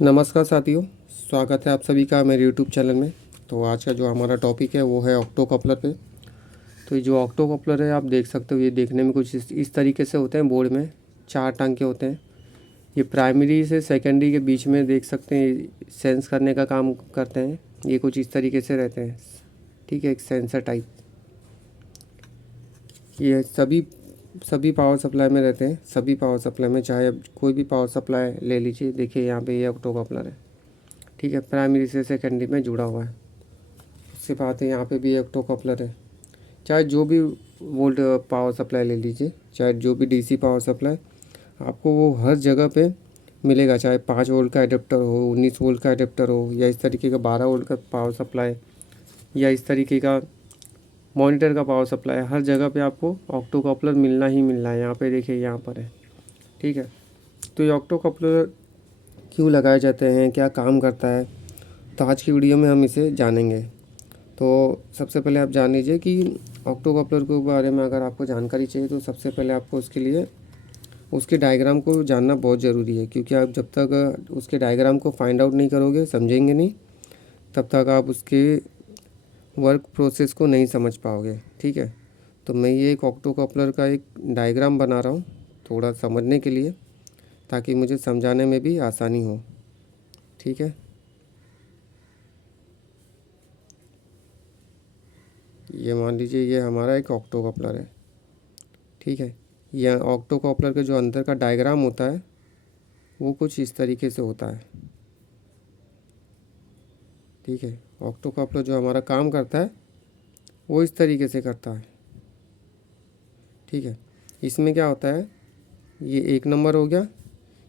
नमस्कार साथियों, स्वागत है आप सभी का मेरे यूट्यूब चैनल में। तो आज का जो हमारा टॉपिक है वो है ऑक्टो कपलर पे। तो ये जो ऑक्टो कपलर है आप देख सकते हो, ये देखने में कुछ इस तरीके से होते हैं। बोर्ड में 4 टांके होते हैं। ये प्राइमरी से सेकेंडरी के बीच में देख सकते हैं सेंस करने का काम करते हैं। ये कुछ इस तरीके से रहते हैं, ठीक है, एक सेंसर टाइप। ये सभी पावर सप्लाई में रहते हैं। सभी पावर सप्लाई में, चाहे अब कोई भी पावर सप्लाई ले लीजिए। देखिए यहाँ पे ये ऑक्टो कपलर है, ठीक है, प्राइमरी से सेकेंडरी में जुड़ा हुआ है। उसके बाद यहाँ पे भी ऑक्टो कपलर है। चाहे जो भी वोल्ट पावर सप्लाई ले लीजिए, चाहे जो भी डीसी पावर सप्लाई, आपको वो हर जगह पे मिलेगा। चाहे 5 वोल्ट का एडेप्टर हो, 19 वोल्ट का एडेप्टर हो, या इस तरीके का 12 वोल्ट का पावर सप्लाई, या इस तरीके का मॉनिटर का पावर सप्लाई, हर जगह पे आपको ऑक्टो कपलर मिलना ही मिलना है। यहाँ पे देखिए, यहाँ पर है, ठीक है। तो ये ऑक्टो कपलर क्यों लगाए जाते हैं, क्या काम करता है, तो आज की वीडियो में हम इसे जानेंगे। तो सबसे पहले आप जान लीजिए कि ऑक्टो कपलर के बारे में अगर आपको जानकारी चाहिए तो सबसे पहले आपको उसके लिए उसके डायग्राम को जानना बहुत ज़रूरी है। क्योंकि आप जब तक उसके डायग्राम को फाइंड आउट नहीं करोगे, समझेंगे नहीं, तब तक आप उसके वर्क प्रोसेस को नहीं समझ पाओगे, ठीक है। तो मैं ये एक ऑक्टो कपलर का एक डायग्राम बना रहा हूँ थोड़ा समझने के लिए, ताकि मुझे समझाने में भी आसानी हो, ठीक है। ये मान लीजिए ये हमारा एक ऑक्टो कपलर है, ठीक है। यह ऑक्टो कपलर के जो अंदर का डायग्राम होता है वो कुछ इस तरीके से होता है, ठीक है। ऑक्टो कपलर जो हमारा काम करता है वो इस तरीके से करता है, ठीक है। इसमें क्या होता है, ये 1 नंबर हो गया,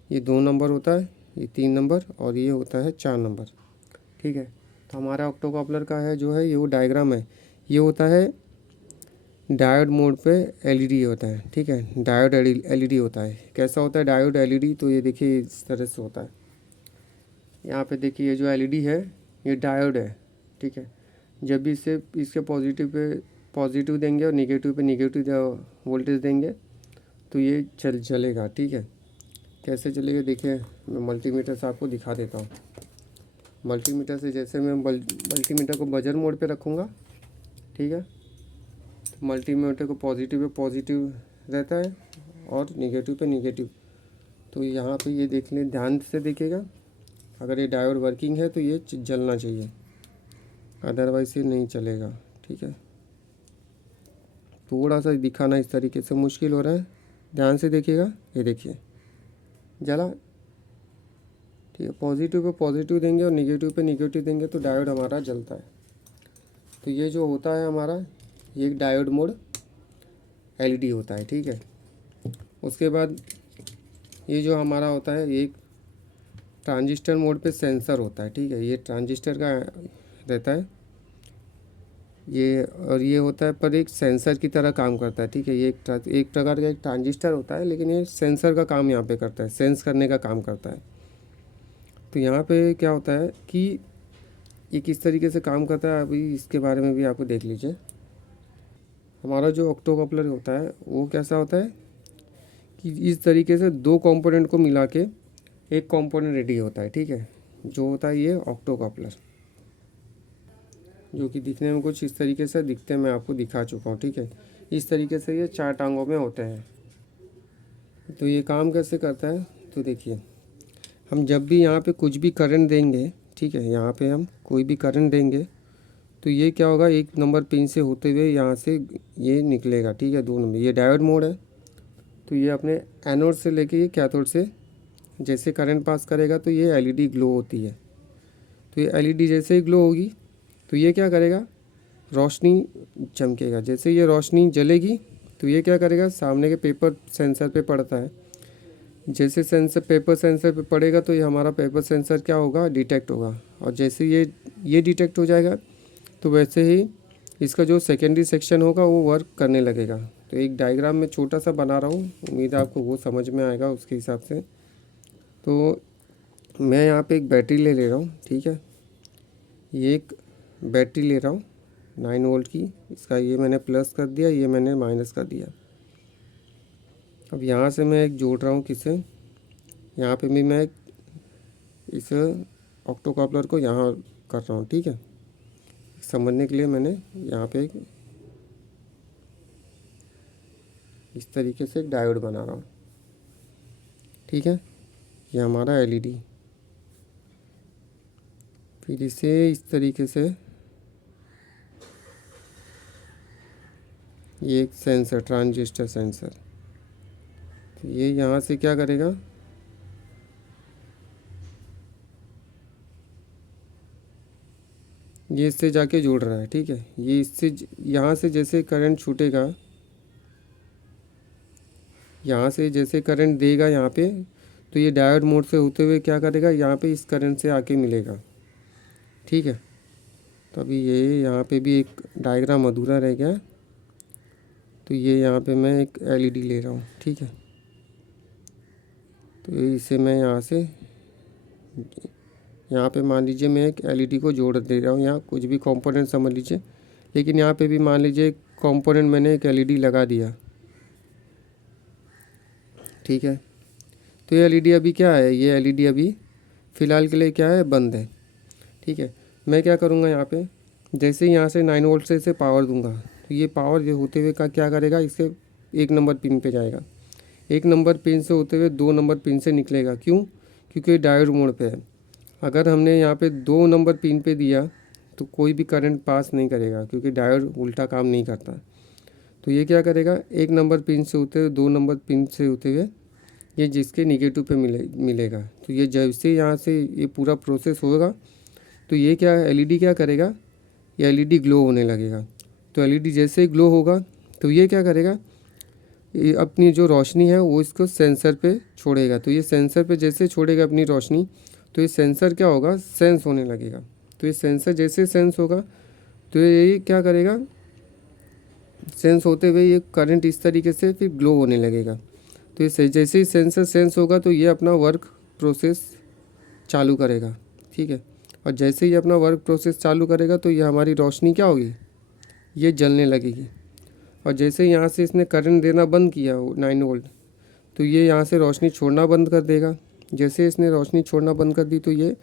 ये 2 नंबर होता है, ये 3 नंबर, और ये होता है 4 नंबर, ठीक है। तो हमारा ऑक्टो कपलर का है जो है ये वो डायग्राम है। ये होता है डायोड मोड पे एलईडी होता है, ठीक है। डायोड एलईडी होता है। कैसा होता है डायोड एलईडी, तो ये देखिए इस तरह से होता है। यहाँ पे देखिए ये जो एलईडी है ये डायोड है, ठीक है। जब भी इसे इसके पॉजिटिव पे पॉजिटिव देंगे और निगेटिव पे निगेटिव वोल्टेज देंगे तो ये चलेगा, ठीक है। कैसे चलेगा देखिए, मैं मल्टीमीटर से आपको दिखा देता हूँ। मल्टीमीटर से जैसे मैं मल्टीमीटर को बजर मोड पे रखूँगा, ठीक है। मल्टीमीटर को पॉजिटिव पे पॉजिटिव रहता है और निगेटिव पे निगेटिव। तो यहाँ पे ये देख लें, ध्यान से देखिएगा। अगर ये डायोड वर्किंग है तो ये जलना चाहिए, अदरवाइज़ ये नहीं चलेगा, ठीक है। थोड़ा सा दिखाना इस तरीके से मुश्किल हो रहा है, ध्यान से देखिएगा। ये देखिए जला, ठीक है। पॉजिटिव पे पॉजिटिव देंगे और निगेटिव पे निगेटिव देंगे तो डायोड हमारा जलता है। तो ये जो होता है हमारा, ये डायोड मोड एलईडी होता है, ठीक है। उसके बाद ये जो हमारा होता है ये ट्रांजिस्टर मोड पे सेंसर होता है, ठीक है। ये ट्रांजिस्टर का रहता है ये, और ये होता है पर एक सेंसर की तरह काम करता है, ठीक है। ये एक प्रकार का एक ट्रांजिस्टर होता है, लेकिन ये सेंसर का काम यहाँ पे करता है, सेंस करने का काम करता है। तो यहाँ पे क्या होता है कि ये किस तरीके से काम करता है, अभी इसके बारे में भी आपको देख लीजिए। हमारा जो ऑक्टो कपलर होता है वो कैसा होता है कि इस तरीके से 2 कंपोनेंट को मिला के एक कंपोनेंट रेडी होता है, ठीक है। जो होता है ये ऑक्टो कपलर, जो कि दिखने में कुछ इस तरीके से दिखते हैं, मैं आपको दिखा चुका हूँ, ठीक है। इस तरीके से ये 4 टांगों में होते हैं। तो ये काम कैसे करता है, तो देखिए, हम जब भी यहाँ पे कुछ भी करंट देंगे, ठीक है, यहाँ पे हम कोई भी करंट देंगे तो ये क्या होगा, 1 नंबर पिन से होते हुए यहाँ से ये निकलेगा, ठीक है। 2 नंबर, ये डायोड मोड है। तो ये अपने एनोड से लेके ये कैथोड से जैसे करंट पास करेगा तो ये एलईडी ग्लो होती है। तो ये एलईडी जैसे ही ग्लो होगी तो ये क्या करेगा, रोशनी चमकेगा। जैसे ये रोशनी जलेगी तो ये क्या करेगा, सामने के पेपर सेंसर पे पड़ता है। जैसे पेपर सेंसर पे पड़ेगा तो ये हमारा पेपर सेंसर क्या होगा, डिटेक्ट होगा। और जैसे ये डिटेक्ट हो जाएगा तो वैसे ही इसका जो सेकेंडरी सेक्शन होगा वो वर्क करने लगेगा। तो एक डायग्राम में छोटा सा बना रहा हूँ, उम्मीद है आपको वो समझ में आएगा उसके हिसाब से। तो मैं यहाँ पे एक बैटरी ले रहा हूँ, ठीक है। ये एक बैटरी ले रहा हूँ 9 वोल्ट की। इसका ये मैंने प्लस कर दिया, ये मैंने माइनस कर दिया। अब यहाँ से मैं एक जोड़ रहा हूँ किसे, यहाँ पे भी मैं इस ऑक्टो कपलर को यहाँ कर रहा हूँ, ठीक है। समझने के लिए मैंने यहाँ पे इस तरीके से एक डायोड बना रहा हूँ, ठीक है। ये हमारा एलईडी, फिर इसे इस तरीके से, ये एक सेंसर, ट्रांजिस्टर सेंसर, तो ये यहाँ से क्या करेगा, ये इससे जाके जुड़ रहा है, ठीक है। ये इससे यहाँ से जैसे करंट छूटेगा, यहाँ से जैसे करंट देगा यहाँ पे, तो ये डायोड मोड से होते हुए क्या करेगा, यहाँ पे इस करंट से आके मिलेगा, ठीक है। तो अभी ये यहाँ पे भी एक डायग्राम अधूरा रह गया, तो ये यहाँ पे मैं एक एलईडी ले रहा हूँ, ठीक है। तो इसे मैं यहाँ पे मान लीजिए मैं एक एलईडी को जोड़ दे रहा हूँ, यहाँ कुछ भी कंपोनेंट समझ लीजिए, लेकिन यहाँ पे भी मान लीजिए कंपोनेंट मैंने एक एलईडी लगा दिया, ठीक है। तो ये एलईडी अभी क्या है, ये एलईडी अभी फ़िलहाल के लिए क्या है, बंद है, ठीक है। मैं क्या करूँगा, यहाँ पे जैसे ही यहाँ से 9 वोल्ट से इसे पावर दूंगा, तो ये पावर ये होते हुए का क्या करेगा, इससे 1 नंबर पिन पे जाएगा, 1 नंबर पिन से होते हुए 2 नंबर पिन से निकलेगा। क्यों? क्योंकि डायोड मोड पे है। अगर हमने यहाँ पे 2 नंबर पिन पे दिया तो कोई भी करंट पास नहीं करेगा, क्योंकि डायोड उल्टा काम नहीं करता। तो ये क्या करेगा, 1 नंबर पिन से होते हुए 2 नंबर पिन से होते हुए ये जिसके निगेटिव पे मिलेगा। तो ये जैसे यहाँ से ये पूरा प्रोसेस होगा, तो ये क्या एलईडी क्या करेगा, ये एलईडी ग्लो होने लगेगा। तो एलईडी जैसे ही ग्लो होगा, तो ये क्या करेगा, ये अपनी जो रोशनी है वो इसको सेंसर पे छोड़ेगा। तो ये सेंसर पे जैसे छोड़ेगा अपनी रोशनी, तो ये सेंसर क्या होगा, सेंस होने लगेगा। तो ये सेंसर जैसे सेंस होगा, तो ये क्या करेगा, सेंस होते हुए ये करंट इस तरीके से फिर ग्लो होने लगेगा। तो ये जैसे ही सेंसर सेंस होगा, तो ये अपना वर्क प्रोसेस चालू करेगा, ठीक है। और जैसे ही अपना वर्क प्रोसेस चालू करेगा, तो ये हमारी रोशनी क्या होगी, ये जलने लगेगी। और जैसे यहाँ से इसने करंट देना बंद किया 9 वोल्ट, तो ये यहाँ से रोशनी छोड़ना बंद कर देगा। जैसे इसने रोशनी छोड़ना बंद कर दी, तो ये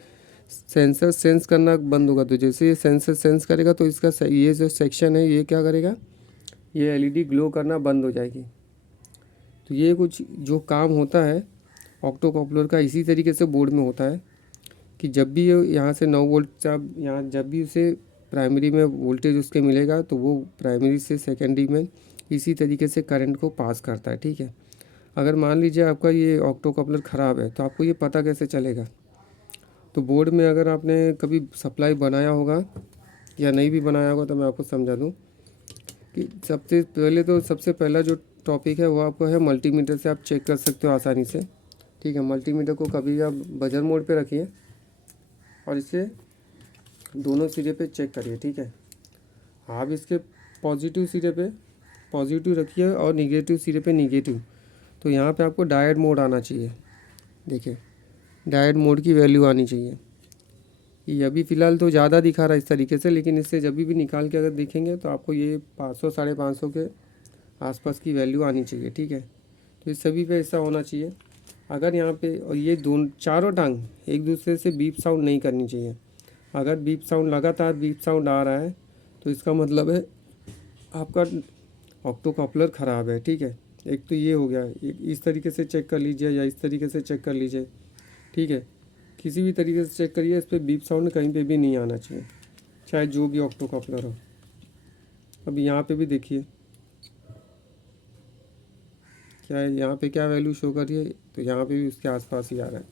सेंसर सेंस करना बंद होगा। तो जैसे ये सेंसर सेंस करेगा, तो इसका ये जो सेक्शन है ये क्या करेगा, ये एलईडी ग्लो करना बंद हो जाएगी। तो ये कुछ जो काम होता है ऑक्टो कपलर का, इसी तरीके से बोर्ड में होता है कि जब भी यहाँ से 9 वोल्ट से यहाँ जब भी उसे प्राइमरी में वोल्टेज उसके मिलेगा, तो वो प्राइमरी से सेकेंडरी में इसी तरीके से करंट को पास करता है, ठीक है। अगर मान लीजिए आपका ये ऑक्टो कपलर ख़राब है, तो आपको ये पता कैसे चलेगा। तो बोर्ड में अगर आपने कभी सप्लाई बनाया होगा या नहीं भी बनाया होगा, तो मैं आपको समझा दूँ कि सबसे पहला जो टॉपिक है वो आपको है मल्टीमीटर से आप चेक कर सकते हो आसानी से, ठीक है। मल्टीमीटर को कभी भी आप बजर मोड पे रखिए और इसे दोनों सिरे पे चेक करिए, ठीक है। आप इसके पॉजिटिव सिरे पे पॉजिटिव रखिए और निगेटिव सिरे पे निगेटिव। तो यहाँ पे आपको डायोड मोड आना चाहिए, देखिए डायोड मोड की वैल्यू आनी चाहिए। ये अभी फ़िलहाल तो ज़्यादा दिखा रहा है इस तरीके से, लेकिन इससे जब भी निकाल के अगर देखेंगे तो आपको ये 500 550 के आसपास की वैल्यू आनी चाहिए, ठीक है। तो इस सभी पे ऐसा होना चाहिए। अगर यहाँ पे और ये चारों टांग एक दूसरे से बीप साउंड नहीं करनी चाहिए। अगर बीप साउंड लगातार बीप साउंड आ रहा है, तो इसका मतलब है आपका ऑक्टो कपलर ख़राब है, ठीक है। एक तो ये हो गया, एक इस तरीके से चेक कर लीजिए या इस तरीके से चेक कर लीजिए, ठीक है। किसी भी तरीके से चेक करिए, इस पर बीप साउंड कहीं पे भी नहीं आना चाहिए, चाहे जो भी ऑक्टो कपलर हो। अभी यहाँ पे भी देखिए क्या है, यहाँ पे क्या वैल्यू शो कर रही है, तो यहाँ पे भी उसके आसपास ही आ रहा है।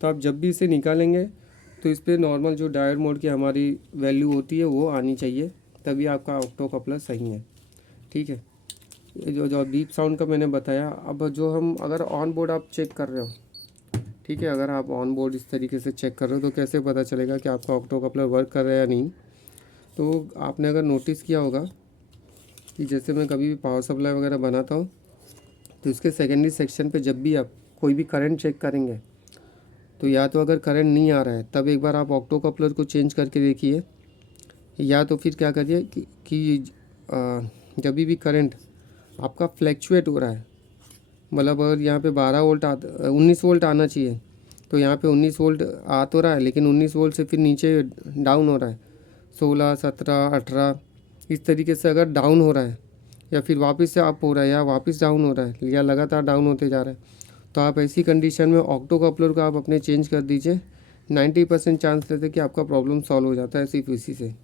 तो आप जब भी इसे निकालेंगे, तो इस पर नॉर्मल जो डायोड मोड की हमारी वैल्यू होती है वो आनी चाहिए, तभी आपका ऑक्टो कपलर सही है, ठीक है। ये जो बीप साउंड का मैंने बताया। अब जो हम अगर ऑन बोर्ड आप चेक कर रहे हो, ठीक है, अगर आप ऑन बोर्ड इस तरीके से चेक कर रहे हो, तो कैसे पता चलेगा कि आपका ऑक्टो कपलर वर्क कर रहा है या नहीं। तो आपने अगर नोटिस किया होगा कि जैसे मैं कभी भी पावर सप्लाई वगैरह बनाता हूँ, तो इसके सेकेंडरी सेक्शन पे जब भी आप कोई भी करंट चेक करेंगे, तो या तो अगर करंट नहीं आ रहा है तब एक बार आप ऑक्टो कपलर को चेंज करके देखिए, या तो फिर क्या करिए कि जब भी करंट आपका फ्लैक्चुएट हो रहा है, मतलब अगर यहाँ पे 12 वोल्ट 19 वोल्ट आना चाहिए, तो यहाँ पे 19 वोल्ट आ तो रहा है, लेकिन 19 वोल्ट से फिर नीचे डाउन हो रहा है, 16, 17, 18 इस तरीके से अगर डाउन हो रहा है या फिर वापस से अप हो रहा है या वापस डाउन हो रहा है या लगातार डाउन होते जा रहा है, तो आप ऐसी कंडीशन में ऑक्टो कपलर को आप अपने चेंज कर दीजिए। 90% चांस रहते कि आपका प्रॉब्लम सॉल्व हो जाता है सिर्फ इसी से।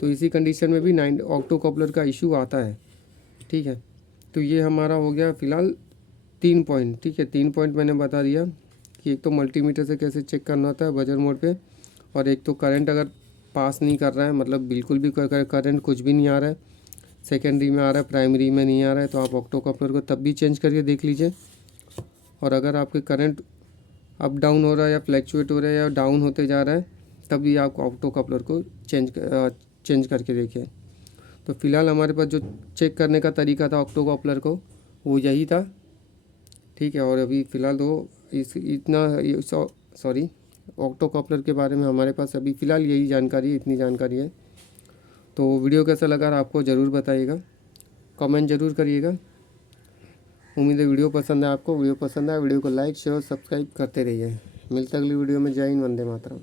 तो इसी कंडीशन में भी ऑक्टो कपलर का इशू आता है। ठीक है, तो ये हमारा हो गया फ़िलहाल 3 पॉइंट। ठीक है, 3 पॉइंट मैंने बता दिया कि एक तो मल्टीमीटर से कैसे चेक करना होता है बजर मोड पे, और एक तो करंट अगर पास नहीं कर रहा है, मतलब बिल्कुल भी करंट कुछ भी नहीं आ रहा है, सेकेंडरी में आ रहा है प्राइमरी में नहीं आ रहा है, तो आप ऑक्टो कपलर को तब भी चेंज करके देख लीजिए। और अगर आपके करंट अप डाउन हो रहा है या फ्लैक्चुएट हो रहा है या डाउन होते जा रहा है, तभी आप ऑक्टो कपलर को चेंज करके देखिए। तो फिलहाल हमारे पास जो चेक करने का तरीका था ऑक्टो कपलर को वो यही था। ठीक है, और अभी फ़िलहाल तो सॉरी ऑक्टो कपलर के बारे में हमारे पास अभी फ़िलहाल यही जानकारी है, इतनी जानकारी है। तो वीडियो कैसा लगा आपको ज़रूर बताइएगा, कमेंट ज़रूर करिएगा। उम्मीद है वीडियो पसंद है आपको। वीडियो पसंद है वीडियो को लाइक शेयर सब्सक्राइब करते रहिए। मिलते अगली वीडियो में। जय हिंद, वंदे मातरम।